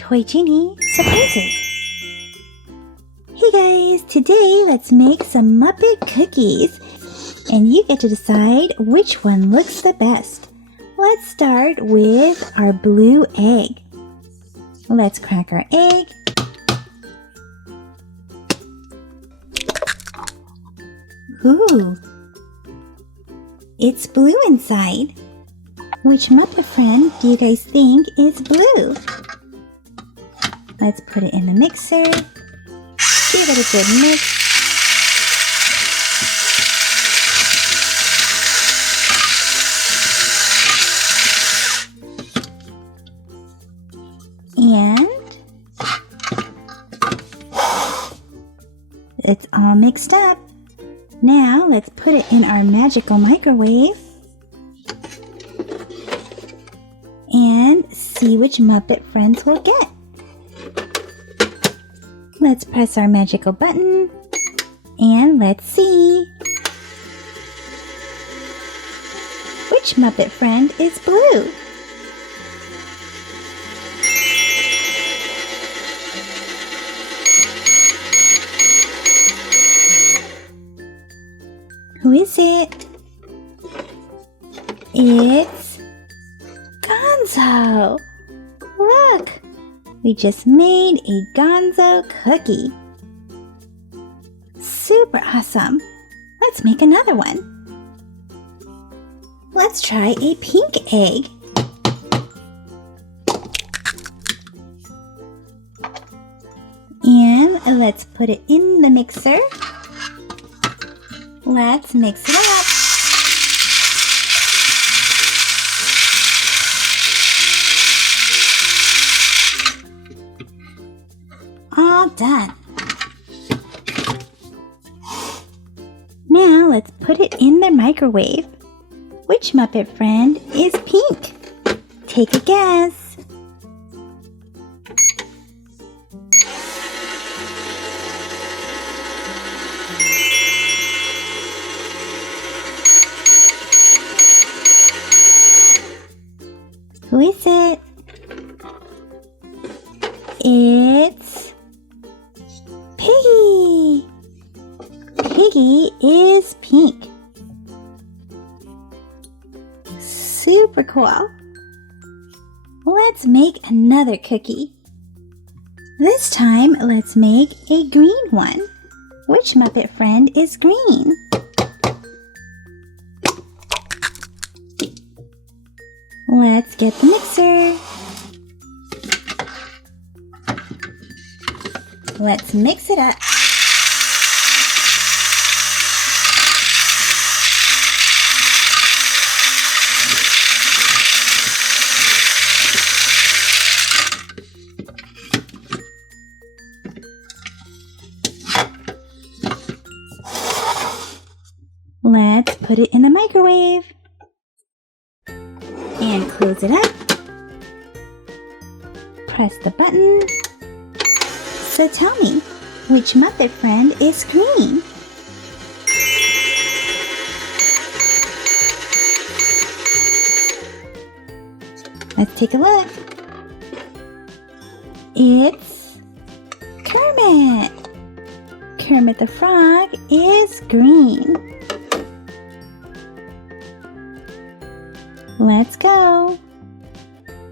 Toy Genie Surprises! Hey guys, today let's make some Muppet cookies and you get to decide which one looks the best. Let's start with our blue egg. Let's crack our egg. Ooh, it's blue inside. Which Muppet friend do you guys think is blue? Let's put it in the mixer. Give it a good mix. And it's all mixed up. Now let's put it in our magical microwave and see which Muppet friends we'll get. Let's press our magical button and let's see. Which Muppet friend is blue? Who is it? It's Gonzo! Look! We just made a Gonzo cookie. Super awesome! Let's make another one. Let's try a pink egg. And let's put it in the mixer. Let's mix it up. All done. Now let's put it in the microwave. Which Muppet friend is pink? Take a guess. Who is it? It's Piggy! Piggy is pink. Super cool. Let's make another cookie. This time, let's make a green one. Which Muppet friend is green? Let's get the mixer. Let's mix it up. Let's put it in the microwave. And close it up. Press the button. So tell me, which Muppet friend is green? Let's take a look. It's Kermit. Kermit the Frog is green. Let's go.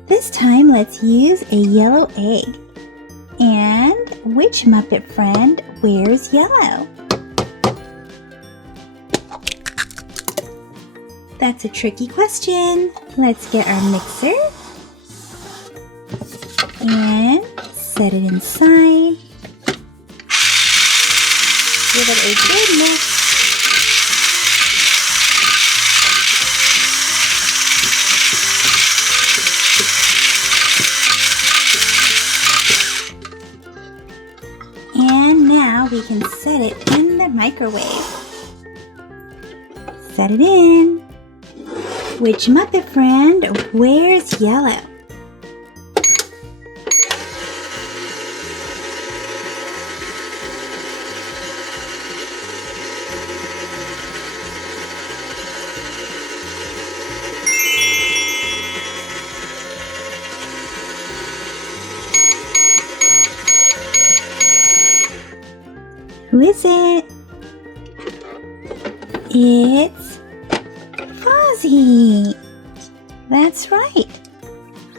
This time let's use a yellow egg. And which Muppet friend wears yellow? That's a tricky question. Let's get our mixer and set it inside. Give it a good mix. And now we can set it in the microwave. Set it in. Which Muppet friend wears yellow? Who is it? It's Fozzie! That's right!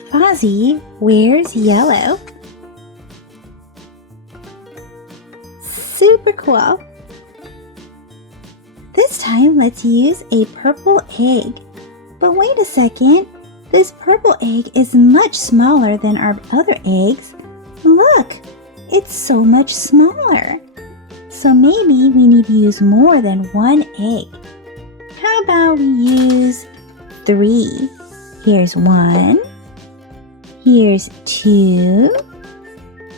Fozzie wears yellow. Super cool! This time, let's use a purple egg. But wait a second, this purple egg is much smaller than our other eggs. Look, it's so much smaller. So maybe we need to use more than one egg. How about we use 3? Here's 1, here's 2,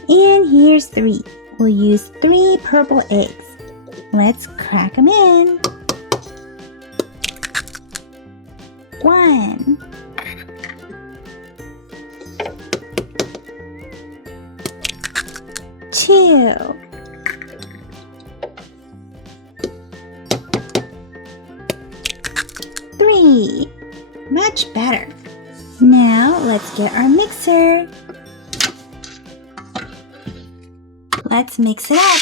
and here's 3. We'll use 3 purple eggs. Let's crack them in. 1, 2, 3. Much better. Now let's get our mixer. Let's mix it up.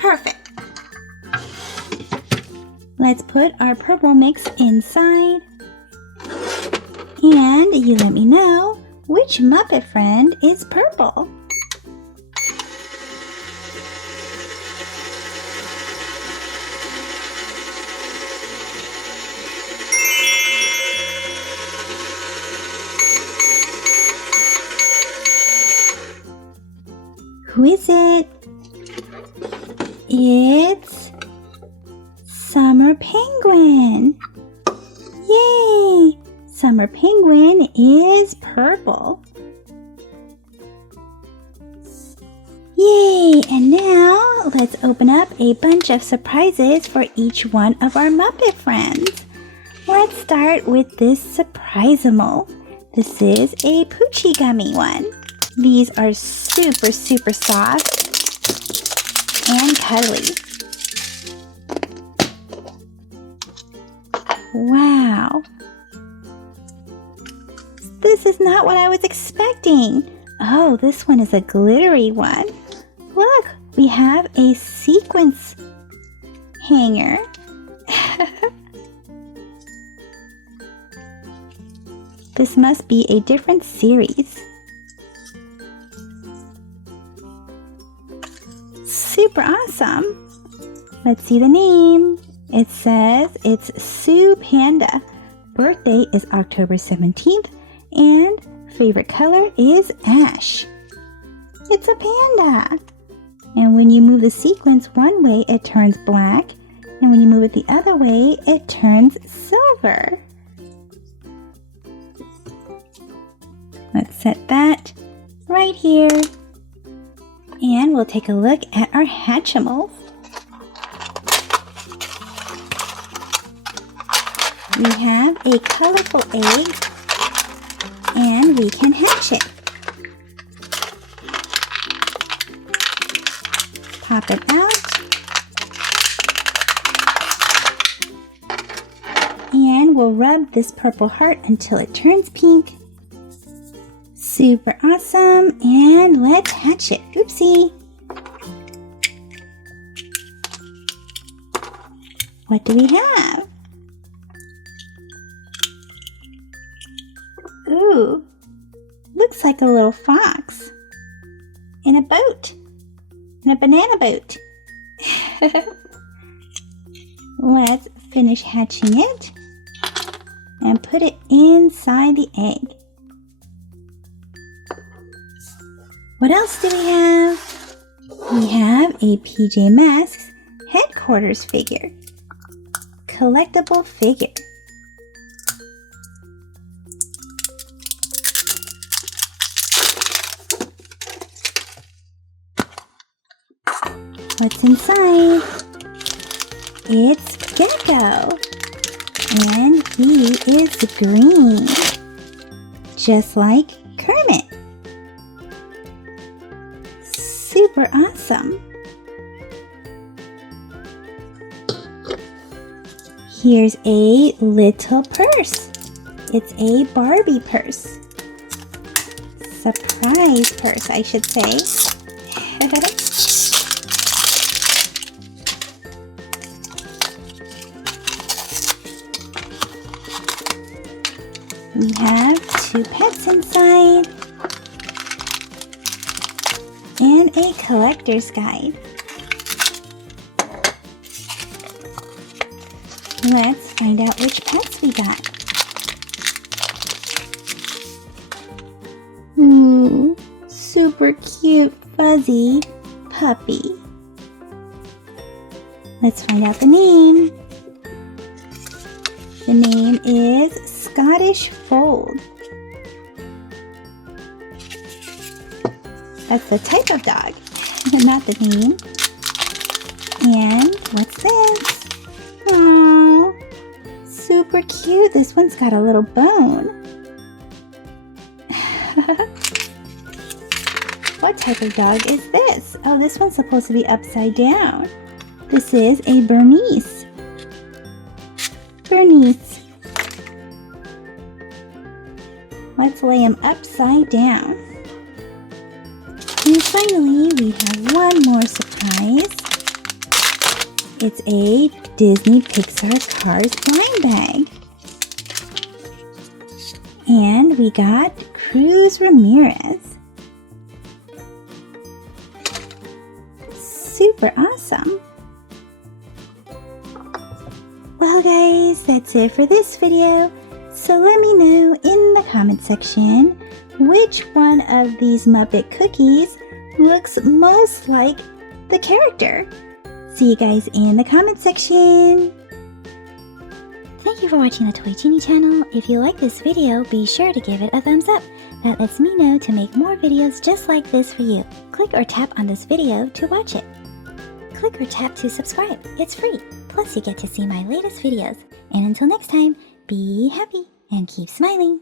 Perfect. Let's put our purple mix inside. And you let me know which Muppet friend is purple. Who is it? It's Summer Penguin. Yay! Summer Penguin is purple. Yay! And now let's open up a bunch of surprises for each one of our Muppet friends. Let's start with this Surprise-a-Mole. This is a Poochie Gummy one. These are super soft and cuddly. Wow. This is not what I was expecting. Oh, this one is a glittery one. Look, we have a sequence hanger. This must be a different series. Super awesome. Let's see the name. It says it's Sue Panda. Birthday is October 17th and favorite color is ash. It's a panda. And when you move the sequence one way, it turns black. And when you move it the other way, it turns silver. Let's set that right here. And we'll take a look at our Hatchimals. We have a colorful egg, and we can hatch it. Pop it out. And we'll rub this purple heart until it turns pink. Super awesome, and let's hatch it. Oopsie. What do we have? Ooh, looks like a little fox in a boat, in a banana boat. Let's finish hatching it and put it inside the egg. What else do we have? We have a PJ Masks headquarters figure. Collectible figure. What's inside? It's Gecko. And he is green. Just like Kermit. Super awesome. Here's a little purse. It's a Barbie purse. Surprise purse, I should say. We have 2 pets inside and a collector's guide. Let's find out which pets we got. Ooh, super cute fuzzy puppy. Let's find out the name. The name is Scottish Fold. That's the type of dog, not the name. And what's this? Aww, super cute. This one's got a little bone. What type of dog is this? Oh, this one's supposed to be upside down. This is a Bernese. Bernese. Let's lay him upside down. And finally, we have one more surprise. It's a Disney Pixar Cars blind bag. And we got Cruz Ramirez. Super awesome. Well guys, that's it for this video. So let me know in the comment section which one of these Muppet cookies looks most like the character. See you guys in the comment section. Thank you for watching the Toy Genie channel. If you like this video, be sure to give it a thumbs up. That lets me know to make more videos just like this for you. Click or tap on this video to watch it. Click or tap to subscribe. It's free. Plus you get to see my latest videos. And until next time, be happy and keep smiling.